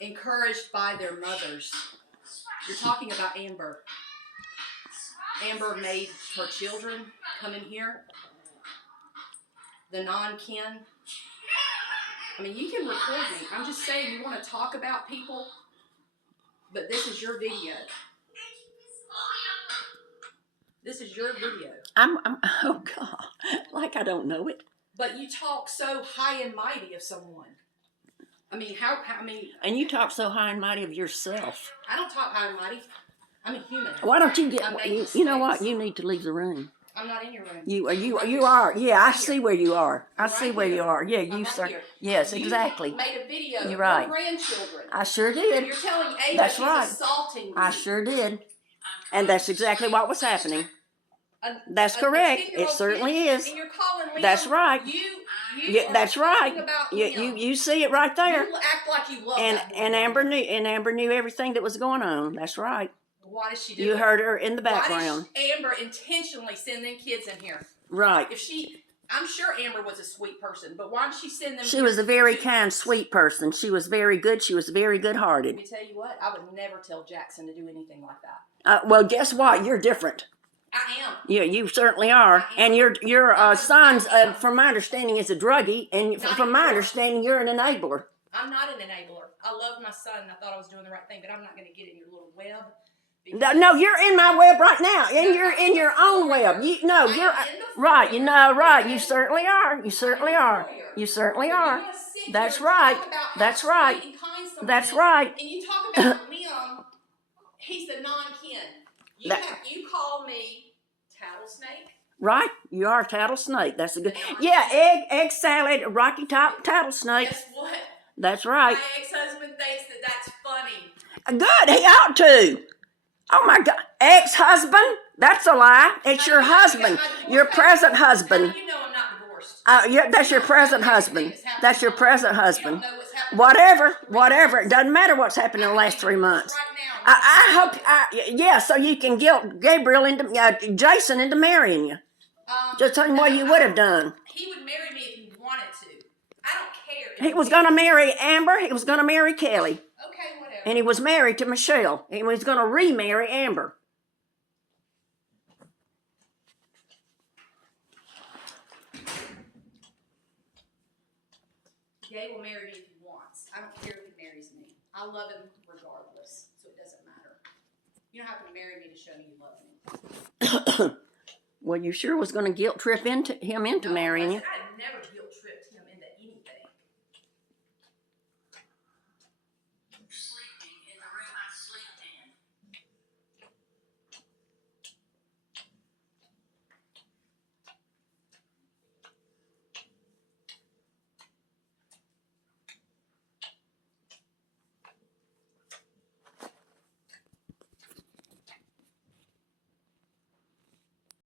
encouraged by their mothers. You're talking about Amber. Amber made her children come in here. The non-kin. I mean, you can record me. I'm just saying you want to talk about people, but this is your video. This is your video. Oh God, like I don't know it. But you talk so high and mighty of someone. I mean, And you talk so high and mighty of yourself. I don't talk high and mighty. I'm a human. Why don't you you know what? You need to leave the room. I'm not in your room. You are. Yeah, I see where you are. I see where you are. Yeah, you sir. Yes, exactly. You made a video You're right. of your grandchildren. I sure did. And you're telling Ava That's she's right. assaulting you. I sure did. And that's exactly what was happening. That's correct. It certainly is. And you're calling Liam. That's right. You that's right. About you see it right there. You act like you love that and Amber knew everything that was going on. That's right. Why does she do You it? heard her in the background. Why did Amber intentionally send them kids in here? Right. I'm sure Amber was a sweet person, but why did she send them? She was a very kind, sweet person. She was very good. She was very good-hearted. Let me tell you what, I would never tell Jackson to do anything like that. Well, guess what? You're different. I am. Yeah, you certainly are. And your son's, from my understanding, is a druggie, and from my understanding, you're an enabler. I'm not an enabler. I love my son, and I thought I was doing the right thing, but I'm not going to get in your little web. No, you're in my web right now, and you're in your own web. You're right. Right. You certainly are. You certainly are. You certainly are. That's right. That's right. That's right. And you talk about Liam. He's the non-kin. You call me Tattlesnake. Right. You are a tattlesnake. That's a good. Yeah. Egg salad. Rocky top tattlesnake. Guess what? That's right. My ex-husband thinks that that's funny. Good. He ought to. Oh my God, ex-husband? That's a lie. It's your husband, your present husband. You know I'm not divorced. That's your present husband. That's your present husband. Whatever. It doesn't matter what's happened in the last 3 months. I hope, so you can guilt Gabriel Jason into marrying you. Just tell him what you would have done. He would marry me if he wanted to. I don't care. He was going to marry Amber. He was going to marry Kelly. Okay, whatever. And he was married to Michelle. He was going to remarry Amber. Jay will marry me if he wants. I don't care if he marries me. I love him regardless, so it doesn't matter. You don't have to marry me to show me you love me. Well, you sure was going to guilt trip him into marrying you. I'd never